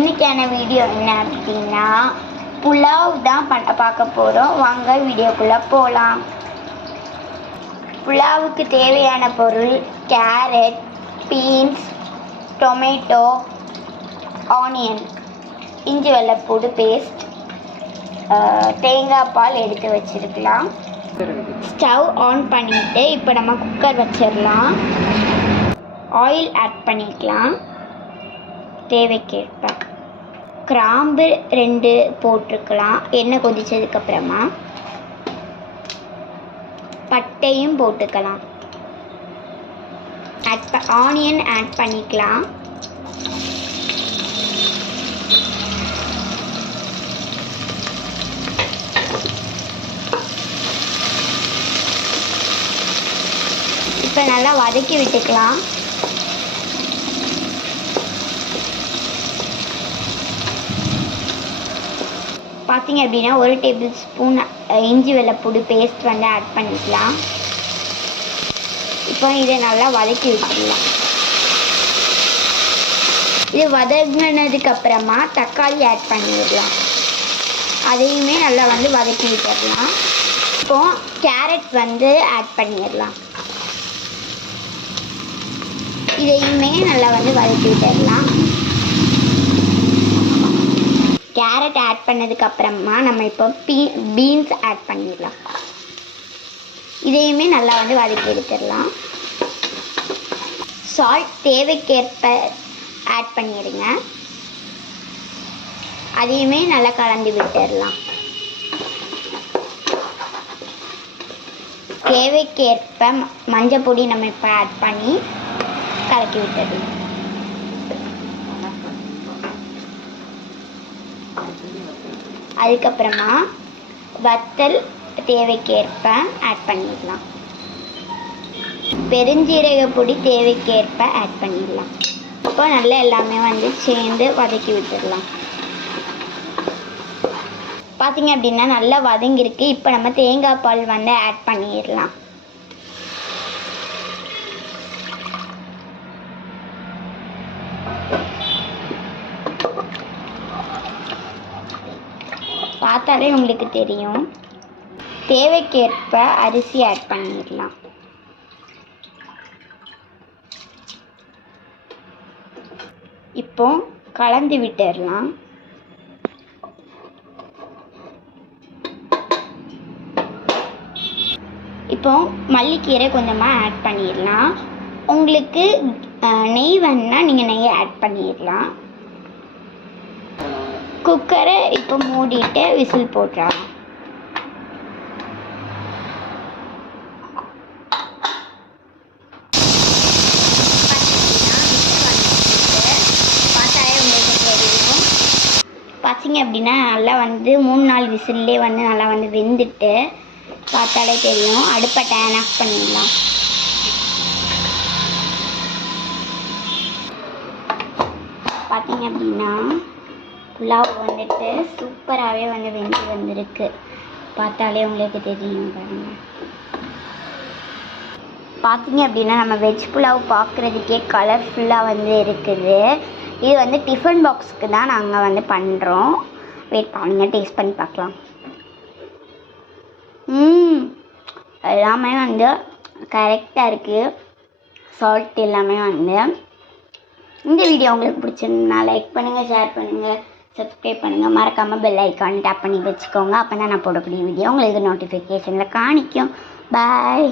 இன்றைக்கான வீடியோ என்ன அப்படின்னா புலாவ் தான் பார்க்க போகிறோம். வாங்க வீடியோக்குள்ளே போகலாம். புலாவுக்கு தேவையான பொருள் கேரட், பீன்ஸ், டொமேட்டோ, ஆனியன், இஞ்சி வெள்ளைப்பூடு பேஸ்ட், தேங்காய் பால் எடுத்து வச்சுருக்கலாம். ஸ்டவ் ஆன் பண்ணிவிட்டு இப்போ நம்ம குக்கர் வச்சிடலாம். ஆயில் ஆட் பண்ணிக்கலாம். தேவைக்கேற்ப கிராம்பு 2 போட்டிருக்கலாம். எண்ணெய் கொதிச்சதுக்கப்புறமா பட்டையும் போட்டுக்கலாம். ஆனியன் ஆட் பண்ணிக்கலாம். இப்போ நல்லா வதக்கி விட்டுக்கலாம். பார்த்தீங்க அப்படின்னா 1 டேபிள் ஸ்பூன் இஞ்சி வெள்ளைப்பூடு பேஸ்ட் வந்து ஆட் பண்ணிக்கலாம். இப்போ இதை நல்லா வதக்கி விட்டுடலாம். இது வதங்கினதுக்கப்புறமா தக்காளி ஆட் பண்ணிடலாம். அதையுமே நல்லா வந்து வதக்கி விட்டுடலாம். இப்போ கேரட் வந்து ஆட் பண்ணிடலாம். இதையுமே நல்லா வந்து வதக்கி விட்டுடலாம். கேரட் ஆட் பண்ணதுக்கப்புறமா நம்ம இப்போ பீன்ஸ் ஆட் பண்ணிடலாம். இதையுமே நல்லா வந்து வதக்கி எடுத்துடலாம். சால்ட் தேவைக்கேற்ப ஆட் பண்ணிடுங்க. அதையுமே நல்லா கலந்து விட்டுடலாம். தேவைக்கேற்ப மஞ்சள் பொடி நம்ம இப்போ ஆட் பண்ணி கலக்கி விட்டுடலாம். அதுக்கப்புறமா வத்தல் தேவைக்கேற்ப ஆட் பண்ணிடலாம். பெருஞ்சீரக பொடி தேவைக்கேற்ப ஆட் பண்ணிடலாம். இப்போ நல்லா எல்லாமே வந்து சேர்ந்து வதக்கி விட்டுடலாம். பார்த்தீங்க அப்படின்னா நல்லா வதங்கிருக்கு. இப்போ நம்ம தேங்காய் பால் வந்து ஆட் பண்ணிடலாம். பார்த்தாலே உங்களுக்கு தெரியும். தேவைக்கேற்ப அரிசி ஆட் பண்ணிடலாம். இப்போ கலந்து விட்டுடலாம். இப்போ மல்லிக்கீரை கொஞ்சமாக ஆட் பண்ணிடலாம். உங்களுக்கு நெய் வேணுன்னா நீங்கள் நெய் ஆட் பண்ணிடலாம். குக்கரை இப்போ மூடிட்டு விசில் போட்டுறலாம். பார்த்தாலே உங்களுக்கு தெரியும். பார்த்தீங்க அப்படின்னா நல்லா வந்து 3-4 விசில்லே வந்து நல்லா வந்து வெந்துட்டு பார்த்தாலே தெரியும். அடுப்பை டேன் ஆஃப் பண்ணிடலாம். பார்த்தீங்க அப்படின்னா புலாவ் வந்துட்டு சூப்பராகவே வந்து வெந்து வந்திருக்கு. பார்த்தாலே உங்களுக்கு தெரியும் பாருங்கள். பார்த்தீங்க அப்படின்னா நம்ம வெஜ் புலாவ் பார்க்குறதுக்கே கலர்ஃபுல்லாக வந்து இருக்குது. இது வந்து டிஃபன் பாக்ஸுக்கு தான் நாங்கள் வந்து பண்ணுறோம். வெயிட் பண்ணுங்கள், டேஸ்ட் பண்ணி பார்க்கலாம். எல்லாமே வந்து கரெக்டாக இருக்குது. சால்ட் எல்லாமே வந்து. இந்த வீடியோ உங்களுக்கு பிடிச்சிருந்தா லைக் பண்ணுங்கள், ஷேர் பண்ணுங்கள், சப்ஸ்கிரைப் பண்ணுங்கள். மறக்காமல் பெல் ஐக்கான் டேப் பண்ணி வச்சுக்கோங்க. அப்போ தான் நான் போடக்கூடிய வீடியோ உங்களுக்கு நோட்டிஃபிகேஷனில் காணிக்கும். பாய்.